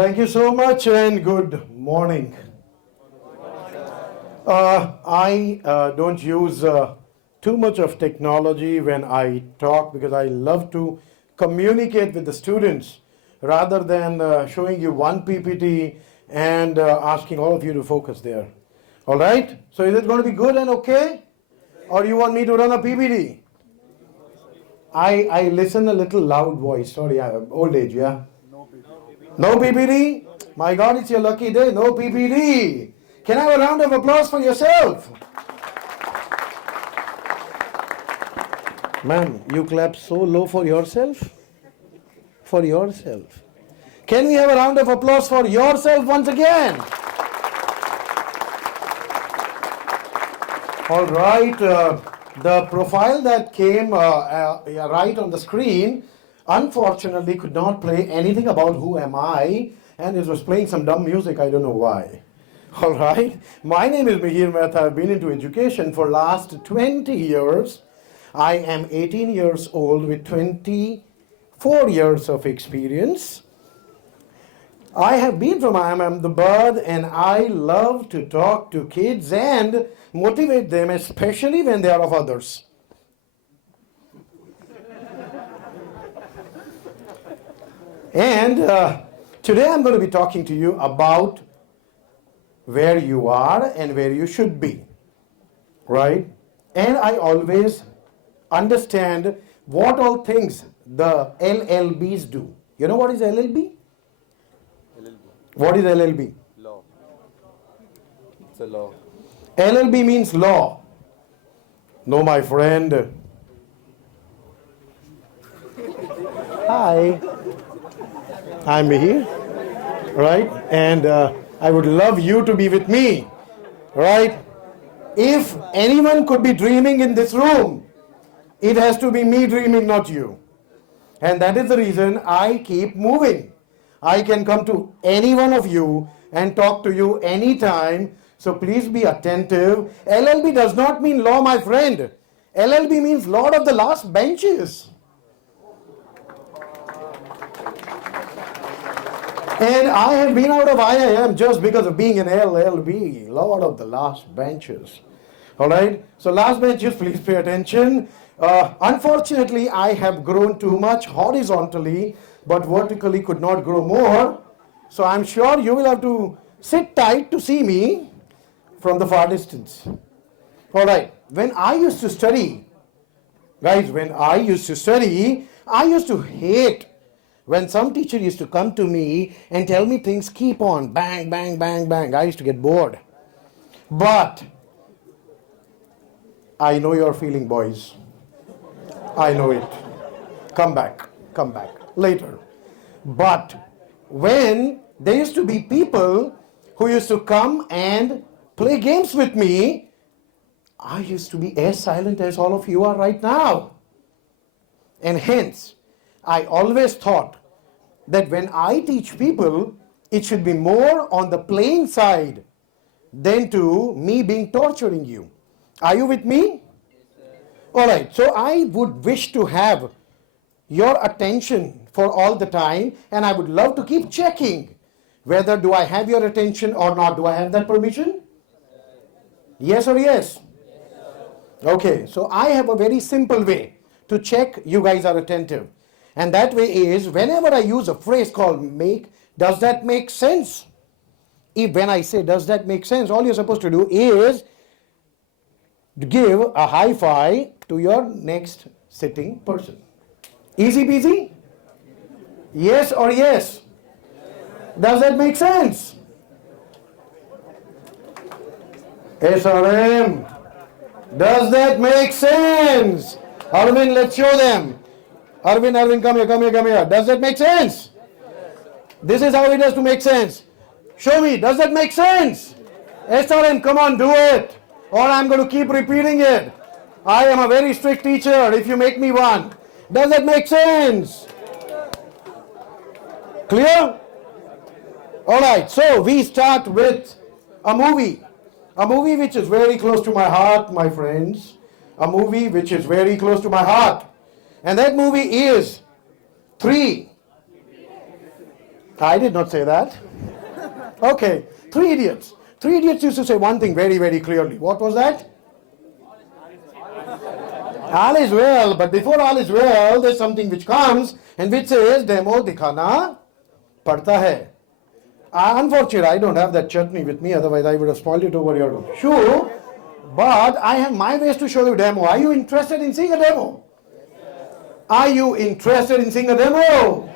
Thank you so much and good morning. I don't use too much of technology when I talk because I love to communicate with the students rather than showing you one PPT and asking all of you to focus there. All right? So is it going to be good and okay? Or you want me to run a PPT? I listen a little loud voice. Sorry, old age, yeah? No PPT? My God, it's your lucky day. No PPT. Can I have a round of applause for yourself? Man, you clap so low for yourself? For yourself. Can we have a round of applause for yourself once again? All right. The profile that came right on the screen unfortunately could not play anything about who am I, and it was playing some dumb music. I don't know why. All right. My name is Mihir Mehta. I've been into education for last 20 years. I am 18 years old with 24 years of experience. I have been from I'm the bird, and I love to talk to kids and motivate them, especially when they are of others. And today I'm going to be talking to you about where you are and where you should be, right? And I always understand what all things the LLBs do. You know what is LLB? LLB. What is LLB? Law. It's a law. LLB means law. No, my friend. Hi. I'm Mihir, right? And I would love you to be with me, right? If anyone could be dreaming in this room, it has to be me dreaming, not you. And that is the reason I keep moving. I can come to any one of you and talk to you anytime, so please be attentive. LLB does not mean law, my friend. LLB means Lord of the Last Benches. And I have been out of IIM just because of being an LLB, Lord of the Last Benches. All right? So last benches, please pay attention. Unfortunately, I have grown too much horizontally, but vertically could not grow more. So I'm sure you will have to sit tight to see me from the far distance. All right. When I used to study, guys, I used to hate when some teacher used to come to me and tell me things keep on, bang, bang, bang, bang. I used to get bored. But I know your feeling, boys. I know it. Come back later. But when there used to be people who used to come and play games with me, I used to be as silent as all of you are right now. And hence, I always thought that when I teach people, it should be more on the playing side than to me being torturing you. Are you with me? All right. So I would wish to have your attention for all the time, and I would love to keep checking whether do I have your attention or not. Do I have that permission? Yes or yes? Okay. So I have a very simple way to check you guys are attentive. And that way is whenever I use a phrase called does that make sense? When I say does that make sense, all you're supposed to do is give a high five to your next sitting person. Easy peasy? Yes or yes? Does that make sense? SRM. Does that make sense? Arvind, let's show them. Arvind, come here. Does that make sense? This is how it has to make sense. Show me, does that make sense? SRM, come on, do it. Or I'm going to keep repeating it. I am a very strict teacher if you make me one. Does that make sense? Clear? All right, so we start with a movie. A movie which is very close to my heart, my friends. A movie which is very close to my heart. And that movie is 3 I did not say that. Okay, Three Idiots. Three Idiots used to say one thing very, very clearly. What was that? All is well, but before all is well, there's something which comes and which says, demo dikhana padta hai. Unfortunately, I don't have that chutney with me, otherwise I would have spoiled it over your shoe. But I have my ways to show you demo. Are you interested in seeing a demo? Are you interested in seeing a demo?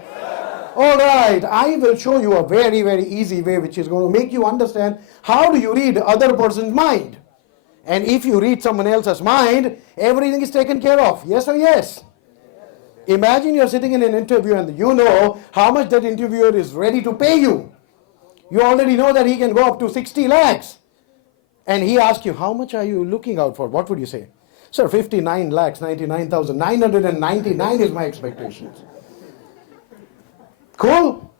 All right, I will show you a very, very easy way which is going to make you understand how do you read other person's mind. And if you read someone else's mind, everything is taken care of. Yes or yes? Imagine you're sitting in an interview and you know how much that interviewer is ready to pay you. You already know that he can go up to 60 lakhs. And he asks you, how much are you looking out for? What would you say? Sir, 59 lakhs, 99,999 is my expectations. Cool?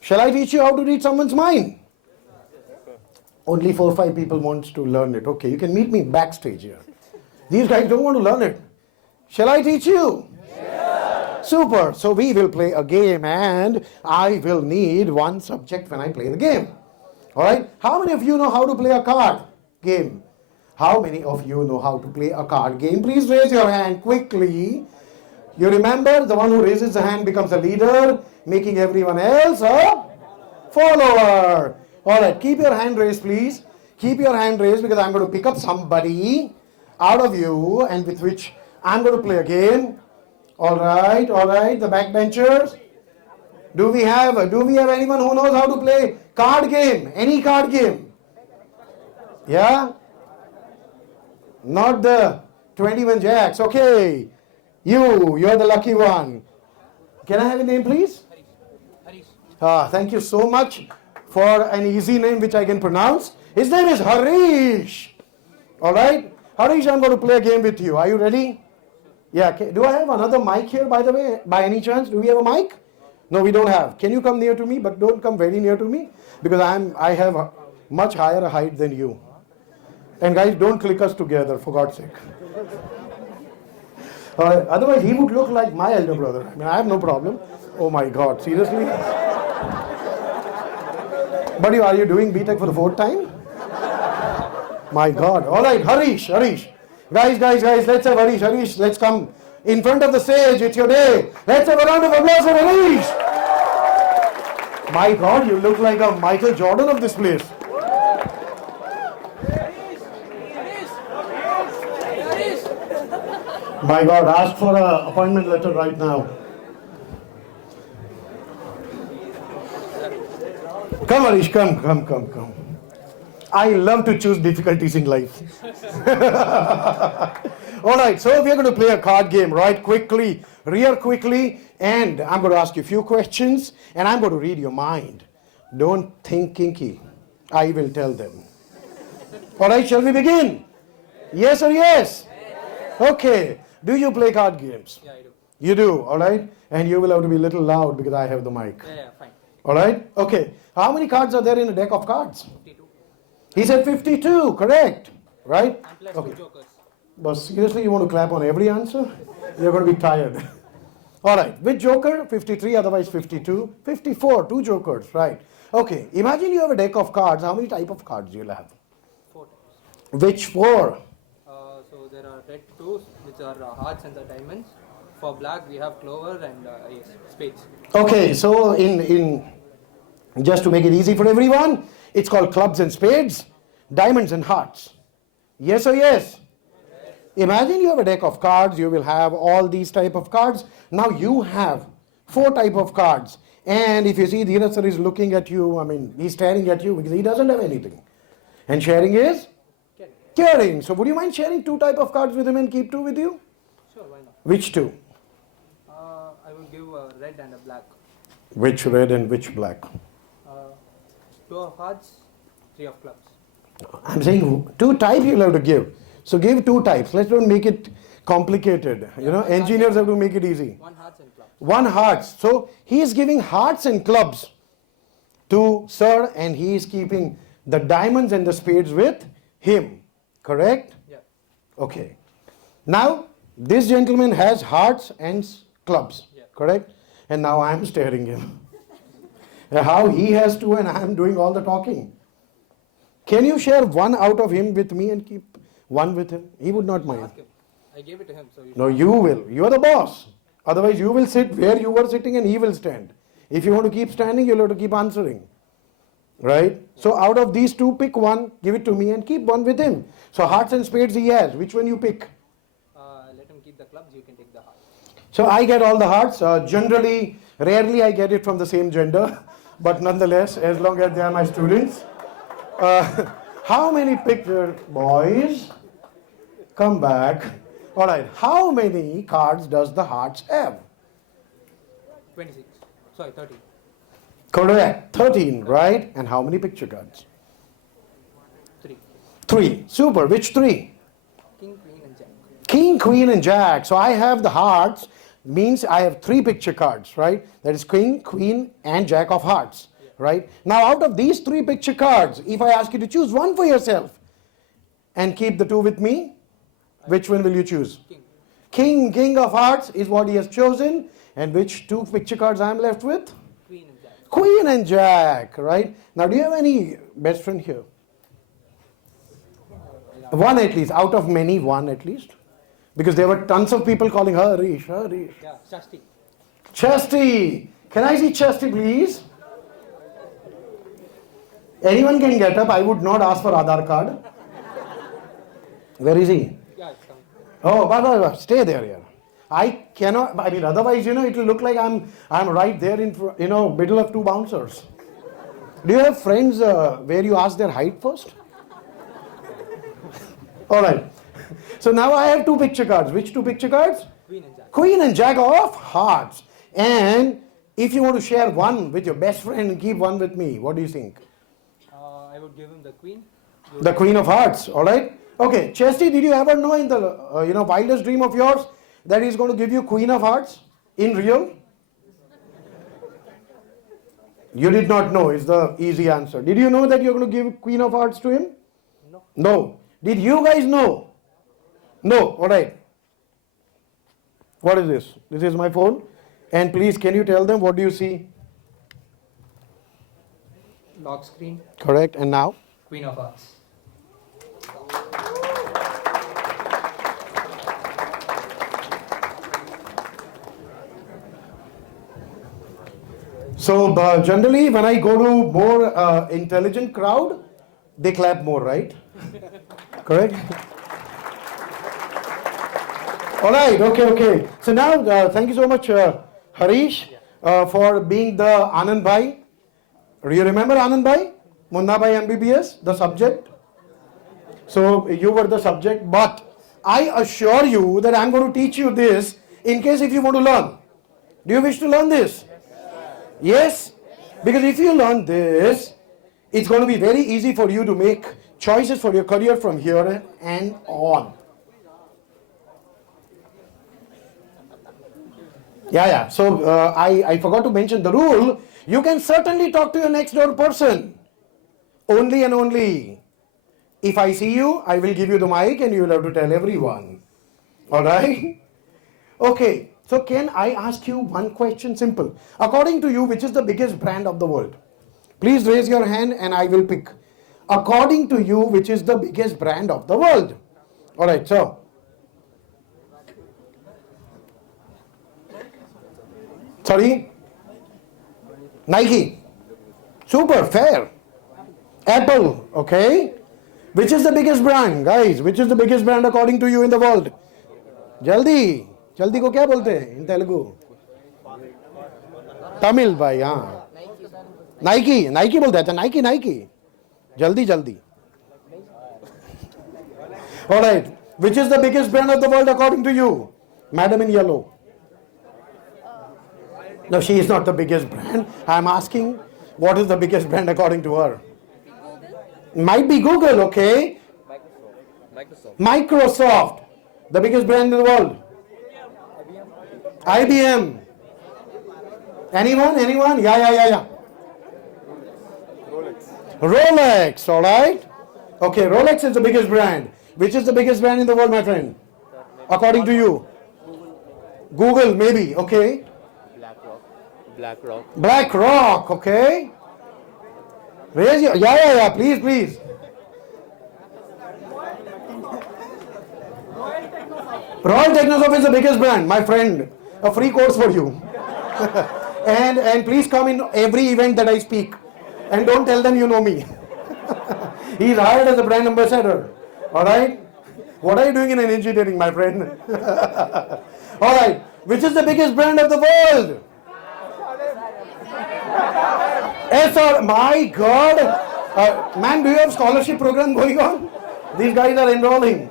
Shall I teach you how to read someone's mind? Only 4 or 5 people wants to learn it. Okay, you can meet me backstage here. These guys don't want to learn it. Shall I teach you? Yeah. Super. So we will play a game and I will need one subject when I play the game. Alright? How many of you know how to play a card game? How many of you know how to play a card game? Please raise your hand quickly. You remember the one who raises the hand becomes a leader, making everyone else a follower. Alright, keep your hand raised, please. Keep your hand raised because I'm going to pick up somebody out of you and with which I'm going to play a game. Alright, the backbenchers. Do we have anyone who knows how to play card game? Any card game? Yeah? Not the 21 jacks. Okay. You're the lucky one. Can I have a name, please? Harish. Thank you so much for an easy name which I can pronounce. His name is Harish. Alright? Harish, I'm going to play a game with you. Are you ready? Yeah. Do I have another mic here, by the way? By any chance? Do we have a mic? No, we don't have. Can you come near to me? But don't come very near to me. Because I have a much higher height than you. And guys, don't click us together, for God's sake. Otherwise, he would look like my elder brother. I mean, I have no problem. Oh my God, seriously? Buddy, are you doing B.Tech for the 4th time? My God. All right, Harish. Guys, let's have Harish. Harish, let's come in front of the stage. It's your day. Let's have a round of applause for Harish. My God, you look like a Michael Jordan of this place. My God, ask for an appointment letter right now. Come, Harish, come. I love to choose difficulties in life. All right, so we're going to play a card game, right? Quickly, real quickly, and I'm going to ask you a few questions, and I'm going to read your mind. Don't think kinky. I will tell them. All right, shall we begin? Yes or yes? Okay. Do you play card games? Yeah, I do. You do, all right? And you will have to be a little loud because I have the mic. Yeah, fine. All right? Okay. How many cards are there in a deck of cards? 52. He said 52, correct? Right? And plus Okay. 2 jokers. But seriously, you want to clap on every answer? You're going to be tired. All right. Which joker? 53, otherwise 52. 54, 2 jokers, right? Okay. Imagine you have a deck of cards. How many type of cards you'll have? 4 types. Which 4? So there are red 2s, which are hearts and the diamonds. For black, we have clover and spades. Okay, so in just to make it easy for everyone, it's called clubs and spades, diamonds and hearts. Yes or yes? Imagine you have a deck of cards, you will have all these type of cards. Now you have 4 type of cards. And if you see Dheeraj sir is looking at you, I mean, he's staring at you because he doesn't have anything. And sharing is? Caring. So would you mind sharing 2 type of cards with him and keep 2 with you? Sure, why not? Which 2? I will give a red and a black. Which red and which black? 2 of hearts, 3 of clubs. I'm saying 2 types you'll have to give. So give 2 types. Let's don't make it complicated. You know, engineers have to make it easy. 1 hearts and clubs. 1 hearts. So he is giving hearts and clubs to sir and he is keeping the diamonds and the spades with him. Correct? Yeah. Okay. Now, this gentleman has hearts and clubs. Yeah. Correct? And now I am staring him. How he has two and I am doing all the talking. Can you share one out of him with me and keep one with him? He would not mind. Ask him. I gave it to him, so you No, you will. You are the boss. Otherwise, you will sit where you were sitting and he will stand. If you want to keep standing, you'll have to keep answering. Right? So out of these two, pick one, give it to me and keep one with him. So hearts and spades he has. Which one you pick? let him keep the clubs, you can take the heart. So I get all the hearts. Generally, rarely I get it from the same gender. But nonetheless, as long as they are my students. How many pictures, boys? Come back. All right. How many cards does the hearts have? 26. Sorry, 13. Correct. 13, right? And how many picture cards? 3. 3. Super. Which 3? King, queen and jack. King, queen and jack. So I have the hearts. Means I have 3 picture cards, right? That is king, queen and jack of hearts, right? Now out of these 3 picture cards, if I ask you to choose one for yourself and keep the 2 with me, which one will you choose? King. King of hearts is what he has chosen. And which 2 picture cards I am left with? Queen and jack. Queen and jack, right? Now do you have any best friend here? One at least, out of many, one at least. Because there were tons of people calling her Harish, Harish. Yeah, Shasti. Chasti. Can I see Chasti, please? Anyone can get up. I would not ask for Aadhaar card. Where is he? Yeah, it's coming. Oh, but stay there, yeah. I cannot. I mean, otherwise, it will look like I'm right there in, middle of 2 bouncers. Do you have friends where you ask their height first? All right. So now I have 2 picture cards. Which 2 picture cards? Queen and jack. Queen and jack of hearts. And if you want to share one with your best friend and keep one with me, what do you think? I would give him the queen. The queen of hearts, all right? Okay, Chesty, did you ever know in the wildest dream of yours that he's going to give you queen of hearts in real? You did not know is the easy answer. Did you know that you're going to give queen of hearts to him? No. No. Did you guys know? No, all right. What is this? This is my phone. And please, can you tell them what do you see? Lock screen. Correct. And now? Queen of hearts. So generally, when I go to more intelligent crowd, they clap more, right? Correct? All right, okay. So now, thank you so much, Harish, for being the Anand Bhai. Do you remember Anand Bhai? Munna Bhai MBBS, the subject? So you were the subject, but I assure you that I'm going to teach you this in case if you want to learn. Do you wish to learn this? Yes? Because if you learn this, it's going to be very easy for you to make choices for your career from here and on. Yeah. So I forgot to mention the rule. You can certainly talk to your next door person. Only and only. If I see you, I will give you the mic and you will have to tell everyone. Alright? Okay. So can I ask you one question? Simple. According to you, which is the biggest brand of the world? Please raise your hand and I will pick. According to you, which is the biggest brand of the world? Alright, so. Sorry? Nike. Super, fair. Apple, okay. Which is the biggest brand, guys? Which is the biggest brand according to you in the world? Jaldi. Jaldi को क्या बोलते हैं in Telugu? Tamil भाई हाँ. Nike बोलते हैं. Nike. Jaldi. All right. Which is the biggest brand of the world according to you? Madam in yellow. No, she is not the biggest brand. I am asking, what is the biggest brand according to her? Google? Might be Google, okay? Microsoft. The biggest brand in the world. IBM. Anyone? Yeah. Rolex, all right? Okay, Rolex is the biggest brand. Which is the biggest brand in the world, my friend? According to you? Google, maybe, okay? BlackRock. BlackRock, okay? Raise your, yeah, please. Royal Technosoft is the biggest brand, my friend. A free course for you. and please come in every event that I speak. And don't tell them you know me. He's hired as a brand ambassador. Alright? What are you doing in engineering, my friend? Alright. Which is the biggest brand of the world? SR, my God. Man, do you have scholarship program going on? These guys are enrolling.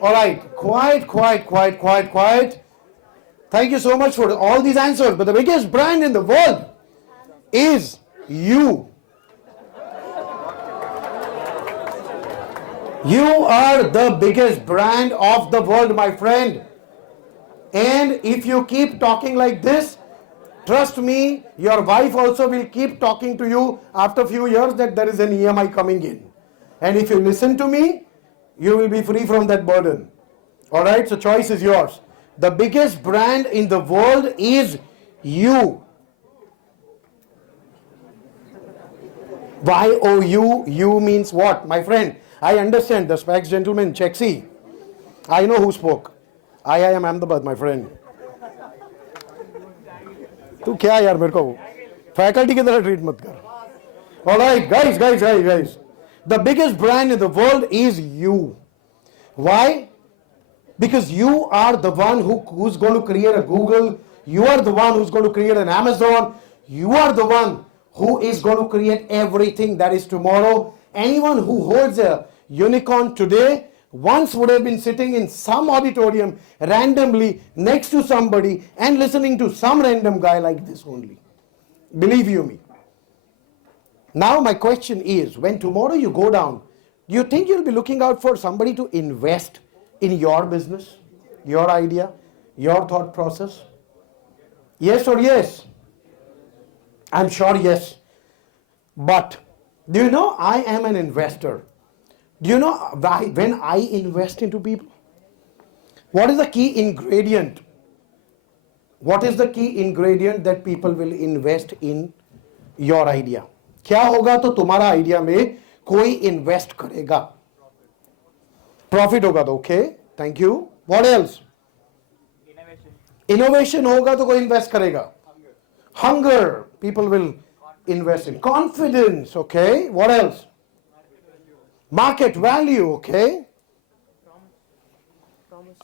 Alright. Quiet. Thank you so much for all these answers. But the biggest brand in the world is you. You are the biggest brand of the world, my friend. And if you keep talking like this, trust me, your wife also will keep talking to you after a few years that there is an EMI coming in. And if you listen to me, you will be free from that burden. Alright, so choice is yours. The biggest brand in the world is you. Y-O-U, you means what? My friend, I understand the specs gentleman, Chexy. I know who spoke. IIM Ahmedabad, my friend. तू क्या यार मेरे को faculty की तरह treat मत कर. Alright, guys. The biggest brand in the world is you. Why? Because you are the one who's going to create a Google. You are the one who's going to create an Amazon. You are the one who is going to create everything that is tomorrow. Anyone who holds a unicorn today once would have been sitting in some auditorium randomly next to somebody and listening to some random guy like this only. Believe you me. Now my question is, when tomorrow you go down, do you think you'll be looking out for somebody to invest in your business, your idea, your thought process? Yes or yes? I'm sure yes. But do you know I am an investor? Do you know why, when I invest into people? What is the key ingredient? What is the key ingredient that people will invest in your idea? क्या होगा तो तुम्हारा idea में कोई invest करेगा? Profit होगा तो okay, thank you. What else? Innovation होगा तो कोई इन्वेस्ट करेगा. Hunger, people will invest in. Confidence, okay. What else? Market value, okay.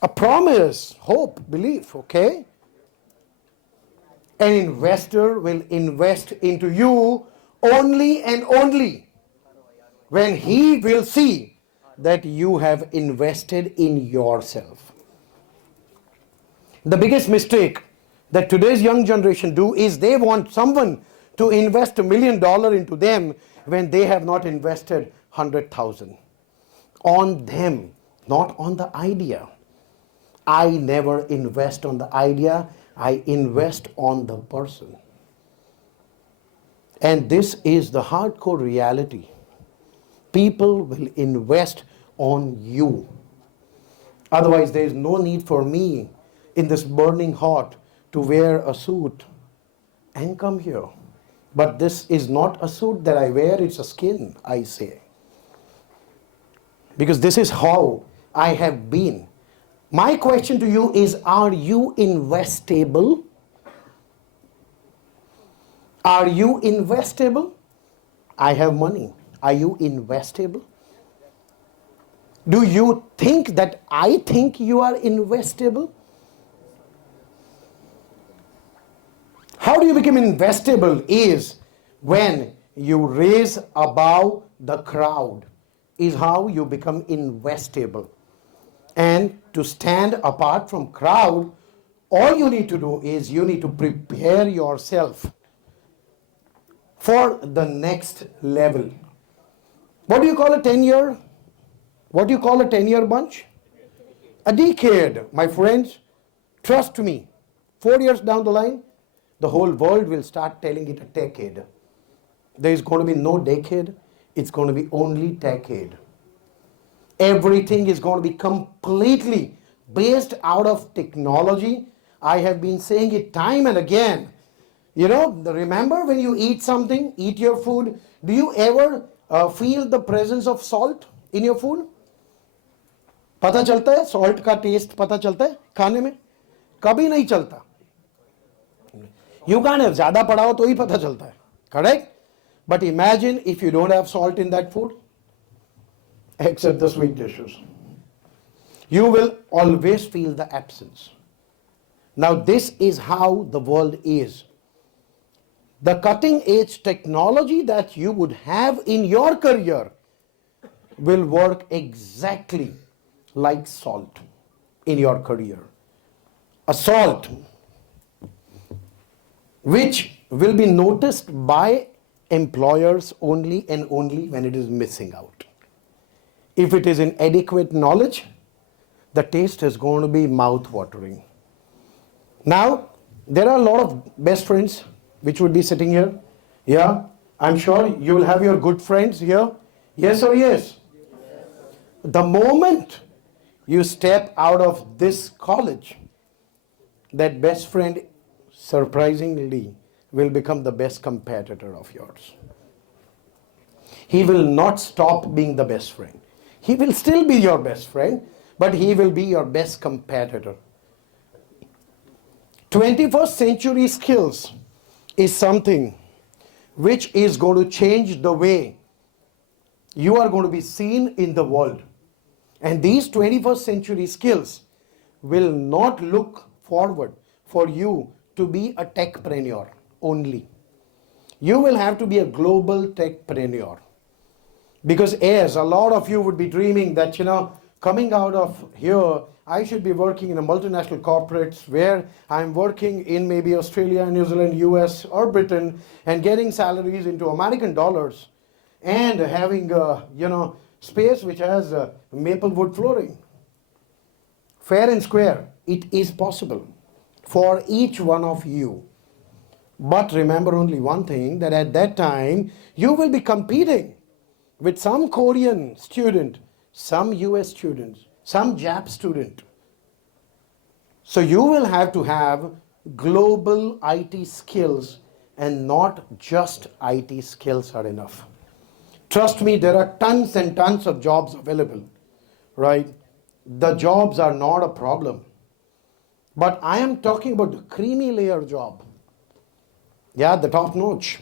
A promise, hope, belief, okay. An investor will invest into you only and only when he will see that you have invested in yourself. The biggest mistake that today's young generation do is they want someone to invest $1 million into them when they have not invested 100,000 on them, not on the idea. I never invest on the idea, I invest on the person. And this is the hardcore reality. People will invest on you. Otherwise, there is no need for me in this burning hot to wear a suit and come here. But this is not a suit that I wear, it's a skin, I say. Because this is how I have been. My question to you is, are you investable? Are you investable? I have money. Are you investable? Do you think that I think you are investable? How do you become investable is when you raise above the crowd, is how you become investable. And to stand apart from crowd, all you need to do is you need to prepare yourself for the next level. What do you call a 10-year? What do you call a 10-year bunch? A decade, my friends. Trust me, 4 years down the line, the whole world will start telling it a decade. There is going to be no decade. It's going to be only decade. Everything is going to be completely based out of technology. I have been saying it time and again. You know, remember when you eat something, eat your food, do you ever feel the presence of salt in your food? पता चलता है salt का test पता चलता है खाने में? कभी नहीं चलता. You can't have ज़्यादा पड़ाओ तो ही पता चलता है. Correct? But imagine if you don't have salt in that food, except the sweet dishes. You will always feel the absence. Now this is how the world is. The cutting edge technology that you would have in your career will work exactly like salt in your career. A salt which will be noticed by employers only and only when it is missing out. If it is inadequate knowledge, the taste is going to be mouth-watering. Now, there are a lot of best friends which would be sitting here. Yeah, I'm sure you will have your good friends here. Yes or yes? The moment you step out of this college, that best friend surprisingly will become the best competitor of yours. He will not stop being the best friend. He will still be your best friend, but he will be your best competitor. 21st century skills is something which is going to change the way you are going to be seen in the world. And these 21st century skills will not look forward for you to be a techpreneur only. You will have to be a global techpreneur. Because as a lot of you would be dreaming that, coming out of here, I should be working in a multinational corporates where I'm working in maybe Australia, New Zealand, US or Britain and getting salaries into American dollars and having, space which has maple wood flooring. Fair and square, it is possible for each one of you. But remember only one thing, that at that time, you will be competing with some Korean student, some US students, some Jap student. So you will have to have global IT skills and not just IT skills are enough. Trust me, there are tons and tons of jobs available, right? The jobs are not a problem. But I am talking about the creamy layer job. Yeah, the top notch.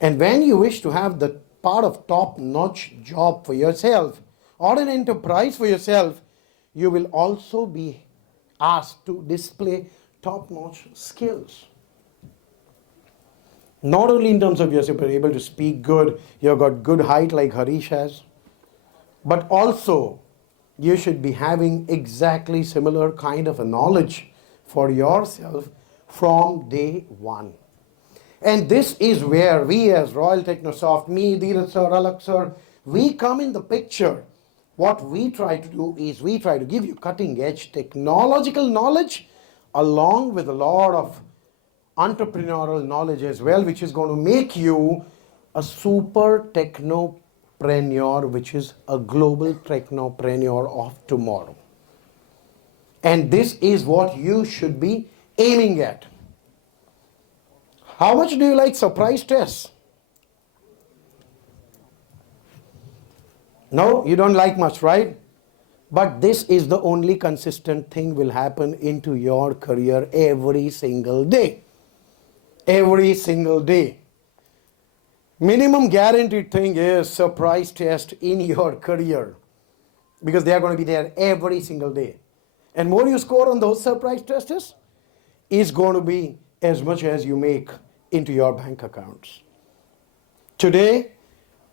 And when you wish to have the part of top notch job for yourself or an enterprise for yourself, you will also be asked to display top notch skills. Not only in terms of you're able to speak good, you've got good height like Harish has, but also you should be having exactly similar kind of a knowledge for yourself from day one. And this is where we as Royal Technosoft, me, Dheeraj sir, Alak sir, we come in the picture. What we try to do is we try to give you cutting edge technological knowledge along with a lot of entrepreneurial knowledge as well, which is going to make you a super technopreneur, which is a global technopreneur of tomorrow. And this is what you should be aiming at. How much do you like surprise tests? No, you don't like much, right? But this is the only consistent thing will happen into your career every single day. Every single day. Minimum guaranteed thing is surprise test in your career, because they are going to be there every single day. And more you score on those surprise tests is going to be as much as you make into your bank accounts. Today,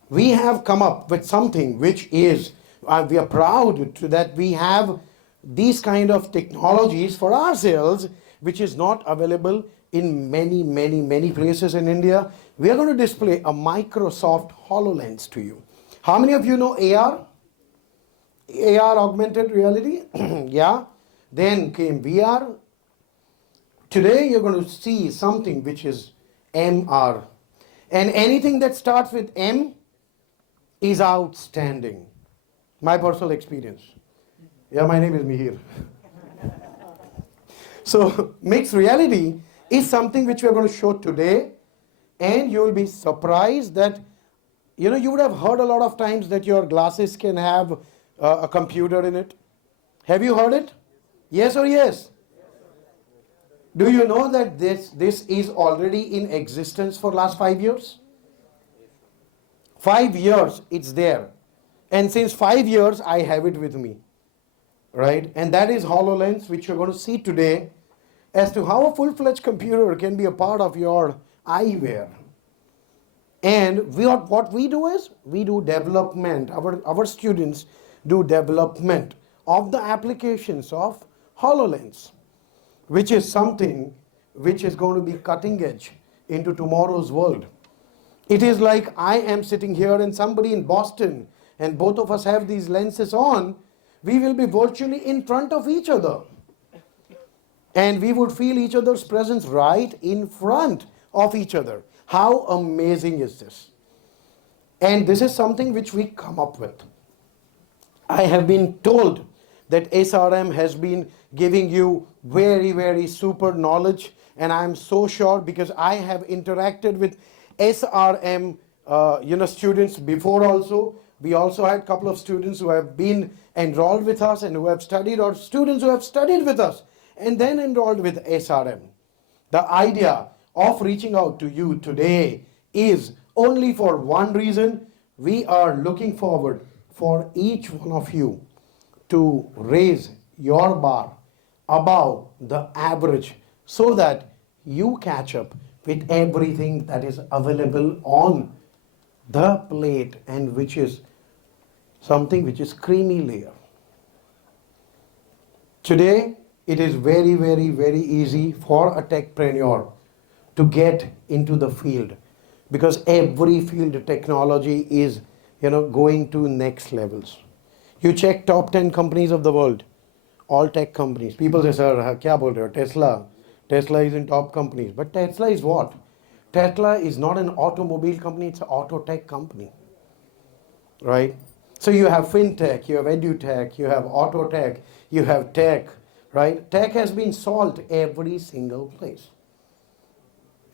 we have come up with something which is, we are proud that we have these kind of technologies for ourselves, which is not available in many places in India. We are going to display a Microsoft HoloLens to you. How many of you know AR? AR, augmented reality? Yeah. Then came VR. Today you're going to see something which is MR. And anything that starts with M is outstanding. My personal experience. Yeah, my name is Mihir. So mixed reality is something which we are going to show today, and you will be surprised that you would have heard a lot of times that your glasses can have a computer in it. Have you heard it? Yes or yes? Do you know that this is already in existence for last 5 years? 5 years it's there. And since 5 years I have it with me. Right? And that is HoloLens, which you're going to see today as to how a full-fledged computer can be a part of your eyewear. And what we do is, we do development. Our students do development of the applications of HoloLens, which is something which is going to be cutting edge into tomorrow's world. It is like I am sitting here and somebody in Boston, and both of us have these lenses on. We will be virtually in front of each other. And we would feel each other's presence right in front of each other. How amazing is this? And this is something which we come up with. I have been told that SRM has been giving you very, very super knowledge. And I am so sure, because I have interacted with SRM students before also. We also had a couple of students who have been enrolled with us and who have studied, or students who have studied with us and then enrolled with SRM. The idea of reaching out to you today is only for one reason. We are looking forward for each one of you to raise your bar above the average so that you catch up with everything that is available on the plate, and which is something which is creamy layer. Today, it is very, very, very easy for a techpreneur to get into the field, because every field technology is going to next levels. You check top 10 companies of the world, all tech companies. People say, sir, kya bol rahe ho? Tesla is in top companies. But Tesla is what? Tesla is not an automobile company, it's an auto tech company. Right? So you have fintech, you have edutech, you have auto tech, you have tech. Right? Tech has been solved every single place.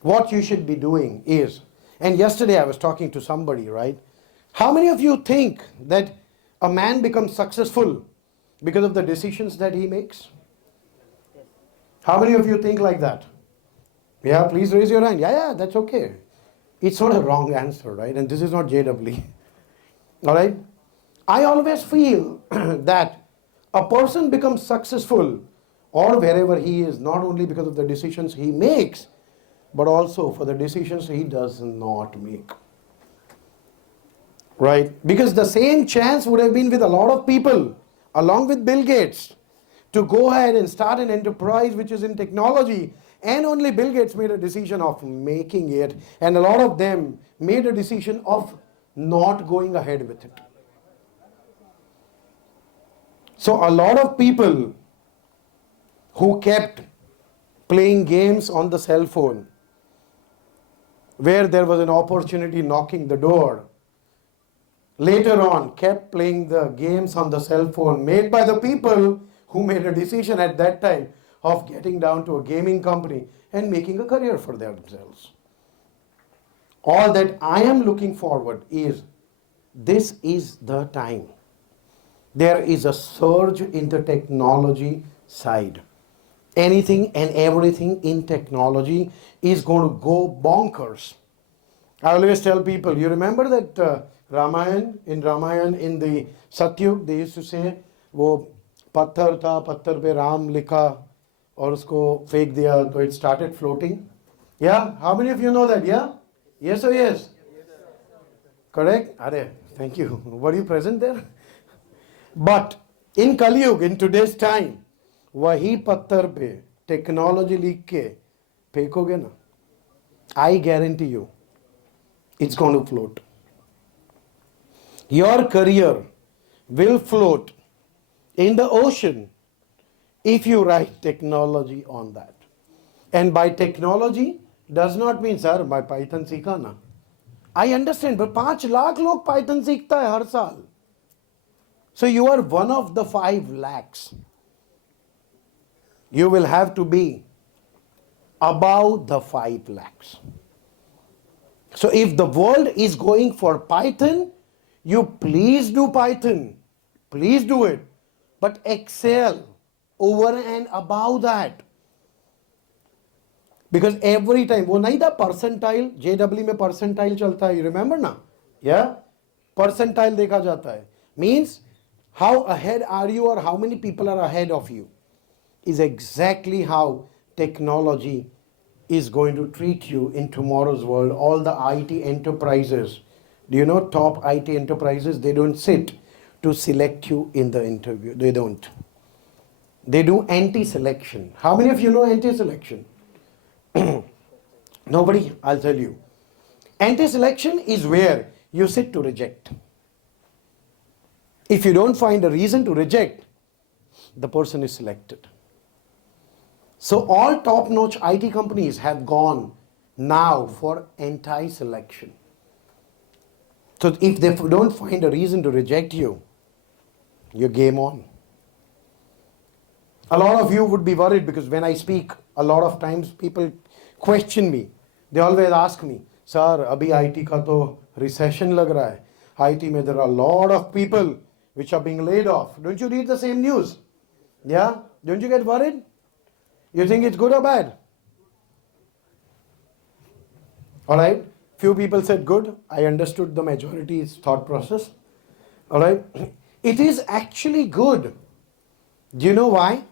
What you should be doing is, and yesterday I was talking to somebody, right? How many of you think that a man becomes successful because of the decisions that he makes? How many of you think like that? Yeah, please raise your hand. Yeah, that's okay. It's not a wrong answer, right? And this is not JW. All right? I always feel that a person becomes successful or wherever he is, not only because of the decisions he makes, but also for the decisions he does not make. Right? Because the same chance would have been with a lot of people, along with Bill Gates, to go ahead and start an enterprise which is in technology, and only Bill Gates made a decision of making it, and a lot of them made a decision of not going ahead with it. So a lot of people who kept playing games on the cell phone, where there was an opportunity knocking the door, later on kept playing the games on the cell phone made by the people who made a decision at that time of getting down to a gaming company and making a career for themselves. All that I am looking forward is, this is the time. There is a surge in the technology side. Anything and everything in technology is going to go bonkers. I always tell people, you remember that Ramayan, in the Satyug, they used to say, वो पत्थर था, पत्थर पे राम लिखा और उसको फेंक दिया, तो it started floating. Yeah? How many of you know that? Yeah? Yes or yes? Correct? Are, thank you. Were you present there? But in Kali Yuga, in today's time, वही पत्थर पे टेक्नोलॉजी लिख के फेंकोगे ना, I guarantee you, it's going to float. Your career will float in the ocean if you write technology on that. And by technology does not mean, sir, by Python सीखा ना. I understand, but 5 lakh लोग Python सीखता है हर साल. So you are one of the 5 lakhs. You will have to be above the 5 lakhs. So if the world is going for Python, you please do Python. Please do it. But excel over and above that. Because every time, वो नहीं था percentile, JW में percentile चलता है, you remember ना? Yeah? Percentile देखा जाता है. Means how ahead are you or how many people are ahead of you is exactly how technology is going to treat you in tomorrow's world. All the IT enterprises, do you know top IT enterprises, they don't sit to select you in the interview. They don't. They do anti-selection. How many of you know anti-selection? Nobody? I'll tell you. Anti-selection is where you sit to reject. If you don't find a reason to reject, the person is selected. So all top-notch IT companies have gone now for anti-selection. So if they don't find a reason to reject you, you're game on. A lot of you would be worried because when I speak, a lot of times people question me. They always ask me, Sir, abhi IT ka to recession lag raha hai. IT mein there are a lot of people which are being laid off. Don't you read the same news? Yeah? Don't you get worried? You think it's good or bad? Alright? Few people said good. I understood the majority's thought process. Alright? It is actually good. Do you know why?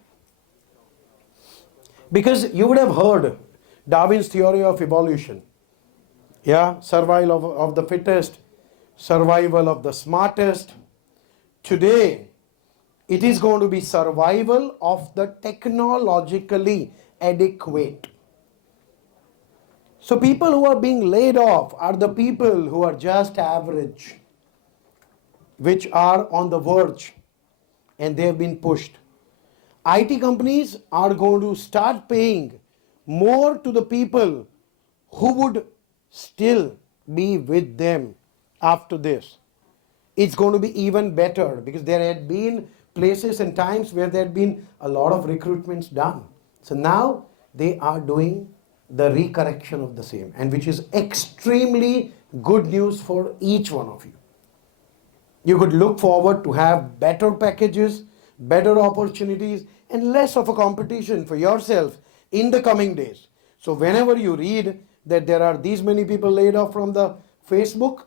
Because you would have heard Darwin's theory of evolution. Yeah, survival of the fittest, survival of the smartest. Today, it is going to be survival of the technologically adequate. So people who are being laid off are the people who are just average, which are on the verge and they have been pushed. IT companies are going to start paying more to the people who would still be with them after this. It's going to be even better because there had been places and times where there had been a lot of recruitments done. So now they are doing the recorrection of the same, and which is extremely good news for each one of you. You could look forward to have better packages, better opportunities, and less of a competition for yourself in the coming days. So whenever you read that there are these many people laid off from the Facebook,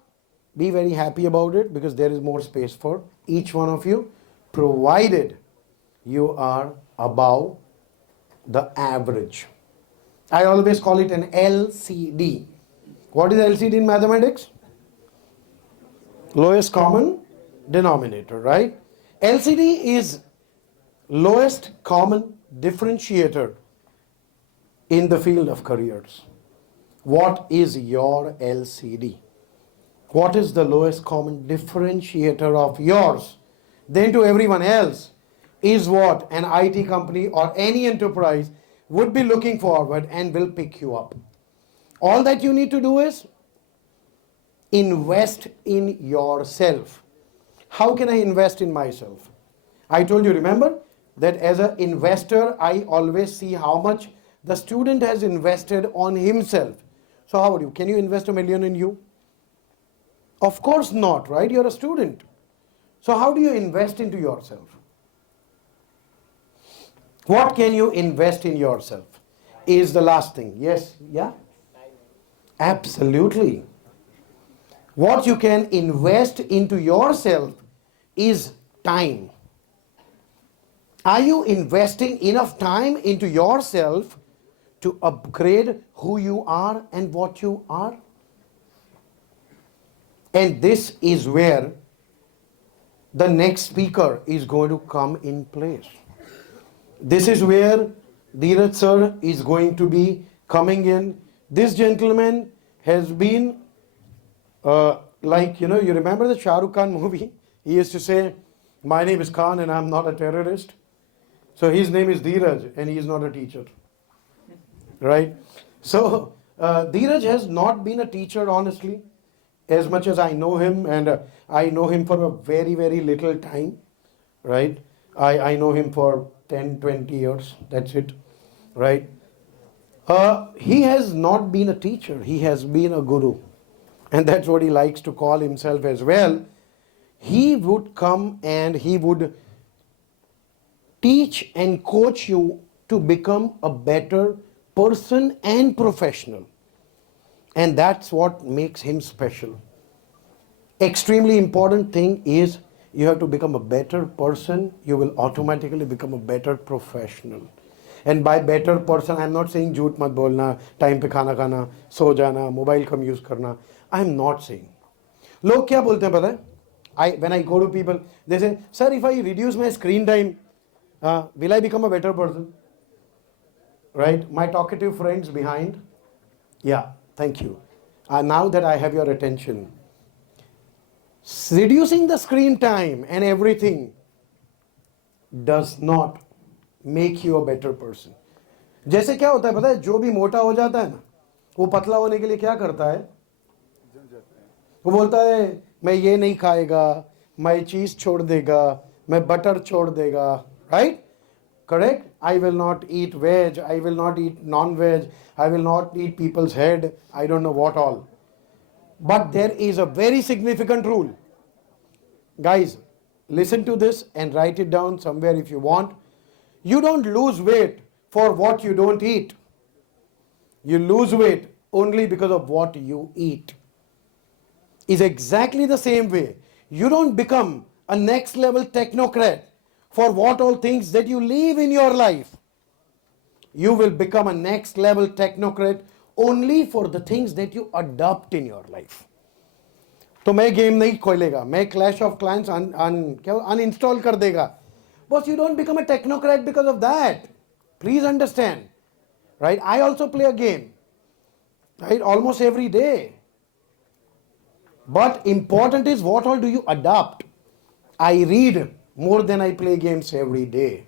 be very happy about it because there is more space for each one of you, provided you are above the average. I always call it an LCD. What is LCD in mathematics? Lowest common denominator, right? LCD is lowest common differentiator in the field of careers. What is your LCD? What is the lowest common differentiator of yours? Then to everyone else is what an IT company or any enterprise would be looking forward and will pick you up. All that you need to do is invest in yourself. How can I invest in myself? I told you, remember, that as an investor, I always see how much the student has invested on himself. So how would you? Can you invest $1 million in you? Of course not, right? You're a student. So how do you invest into yourself? What can you invest in yourself? Is the last thing. Yes? Yeah? Absolutely. What you can invest into yourself is time. Are you investing enough time into yourself to upgrade who you are and what you are? And this is where the next speaker is going to come in place. This is where Dheeraj sir is going to be coming in. This gentleman has been you remember the Shah Rukh Khan movie? He used to say, my name is Khan and I'm not a terrorist. So his name is Dheeraj and he is not a teacher. Right? So Dheeraj has not been a teacher, honestly, as much as I know him, and I know him for a very, very little time. Right? I know him for 10, 20 years. That's it. Right? He has not been a teacher, he has been a guru. And that's what he likes to call himself as well. He would come and he would teach and coach you to become a better person and professional. And that's what makes him special. Extremely important thing is you have to become a better person, you will automatically become a better professional. And by better person, I'm not saying jhoot mat bolna, time pe khana khana, so jana, mobile kam use karna. I'm not saying. Log kya bolte hain pata hai? When I go to people, they say, sir, if I reduce my screen time, will I become a better person? Right? My talkative friends behind. Yeah, thank you. Now that I have your attention, reducing the screen time and everything does not make you a better person. जैसे क्या होता है पता है, जो भी मोटा हो जाता है ना, वो पतला होने के लिए क्या करता है, वो बोलता है मैं ये नहीं खाएगा, मैं चीज छोड़ देगा, मैं बटर छोड़ देगा, right? Correct? I will not eat veg, I will not eat non-veg, I will not eat people's head, I don't know what all. But there is a very significant rule. Guys, listen to this and write it down somewhere if you want. You don't lose weight for what you don't eat. You lose weight only because of what you eat. Is exactly the same way. You don't become a next level technocrat for what all things that you leave in your life. You will become a next level technocrat only for the things that you adopt in your life. तो मैं game नहीं खोलेगा, मैं clash of clans uninstall कर देगा. But you don't become a technocrat because of that. Please understand. Right? I also play a game. Right? Almost every day. But important is what all do you adopt. I read more than I play games every day.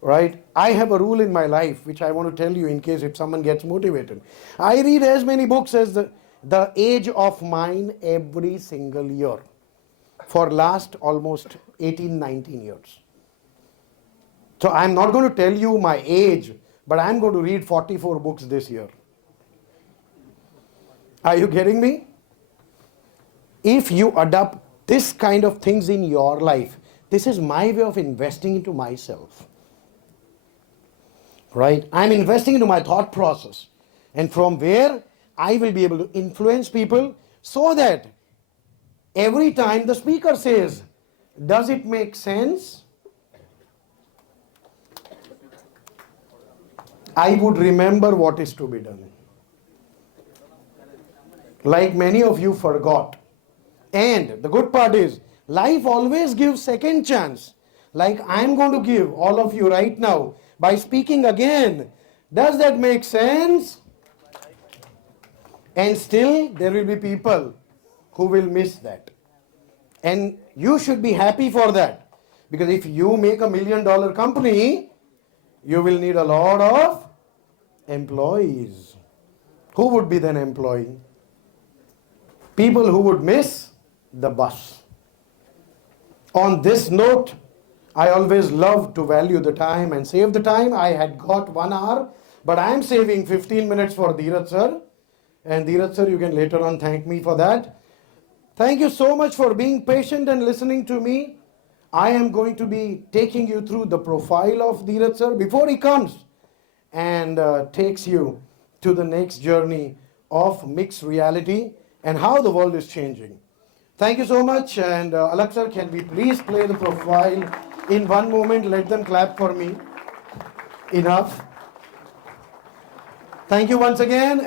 Right? I have a rule in my life which I want to tell you in case if someone gets motivated. I read as many books as the age of mine every single year for last almost 18-19 years. So I'm not going to tell you my age, but I'm going to read 44 books this year. Are you getting me? If you adopt this kind of things in your life, this is my way of investing into myself. Right? I'm investing into my thought process. And from where I will be able to influence people so that every time the speaker says, does it make sense? I would remember what is to be done. Like many of you forgot. And the good part is, life always gives second chance. Like I'm going to give all of you right now by speaking again. Does that make sense? And still there will be people who will miss that. And you should be happy for that. Because if you make $1 million company, you will need a lot of employees. Who would be then employee? People who would miss the bus. On this note, I always love to value the time and save the time. I had got 1 hour, but I am saving 15 minutes for Dheeraj sir. And Dheeraj sir, you can later on thank me for that. Thank you so much for being patient and listening to me. I am going to be taking you through the profile of Dheeraj sir before he comes and takes you to the next journey of mixed reality and how the world is changing. Thank you so much, and Alak sir, can we please play the profile in one moment? Let them clap for me. Enough. Thank you once again.